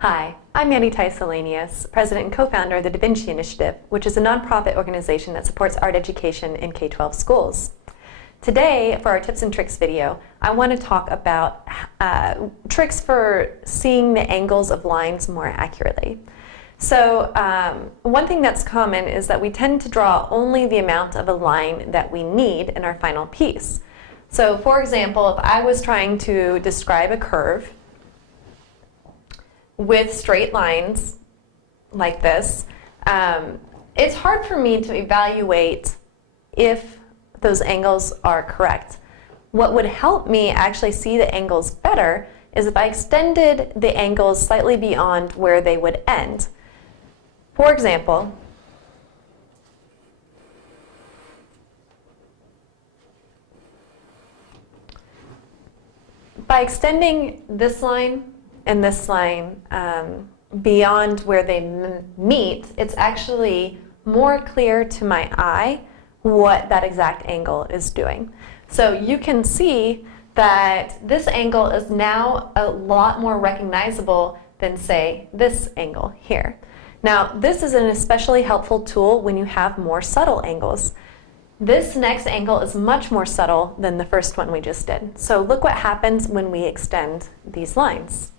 Hi, I'm Mandy Tice-Salenius, President and co-founder of the Vinci Initiative, which is a nonprofit organization that supports art education in K-12 schools. Today, for our tips and tricks video, I want to talk about tricks for seeing the angles of lines more accurately. So one thing that's common is that we tend to draw only the amount of a line that we need in our final piece. So for example, if I was trying to describe a curve with straight lines like this, it's hard for me to evaluate if those angles are correct. What would help me actually see the angles better is if I extended the angles slightly beyond where they would end. For example, by extending this line and this line beyond where they meet, it's actually more clear to my eye what that exact angle is doing. So you can see that this angle is now a lot more recognizable than, say, this angle here. Now, this is an especially helpful tool when you have more subtle angles. This next angle is much more subtle than the first one we just did. So look what happens when we extend these lines.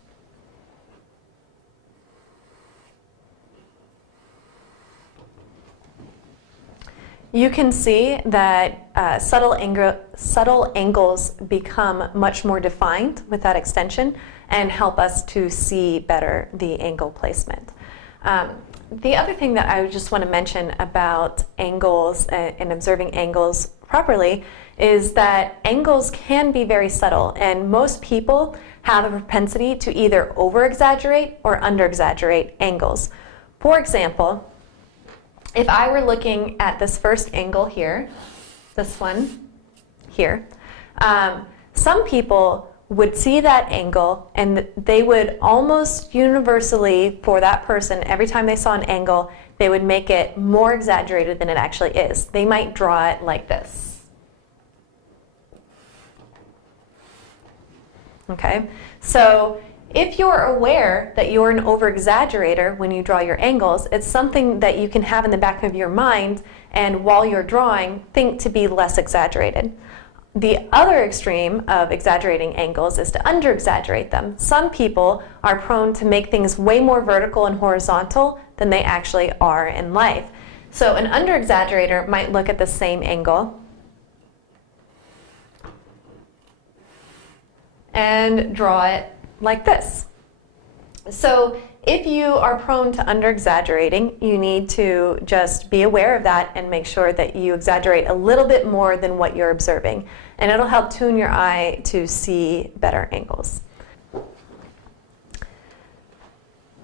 You can see that subtle angles become much more defined with that extension and help us to see better the angle placement. The other thing that I just want to mention about angles and observing angles properly is that angles can be very subtle, and most people have a propensity to either over-exaggerate or under-exaggerate angles. For example, if I were looking at this first angle here, this one here, some people would see that angle and they would almost universally, for that person, every time they saw an angle, they would make it more exaggerated than it actually is. They might draw it like this. Okay, so if you're aware that you're an over-exaggerator when you draw your angles, it's something that you can have in the back of your mind, and while you're drawing, think to be less exaggerated. The other extreme of exaggerating angles is to under-exaggerate them. Some people are prone to make things way more vertical and horizontal than they actually are in life. So an under-exaggerator might look at the same angle and draw it like this. So if you are prone to under-exaggerating, you need to just be aware of that and make sure that you exaggerate a little bit more than what you're observing. And it'll help tune your eye to see better angles.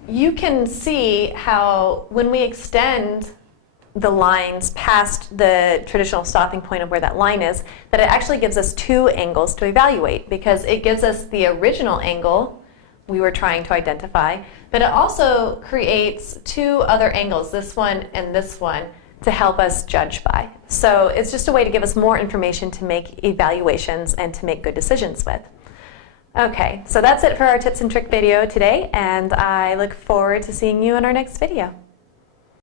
You can see how when we extend the lines past the traditional stopping point of where that line is, that it actually gives us two angles to evaluate, because it gives us the original angle we were trying to identify, but it also creates two other angles, this one and this one, to help us judge by. So it's just a way to give us more information to make evaluations and to make good decisions with. Okay, so that's it for our tips and trick video today, and I look forward to seeing you in our next video.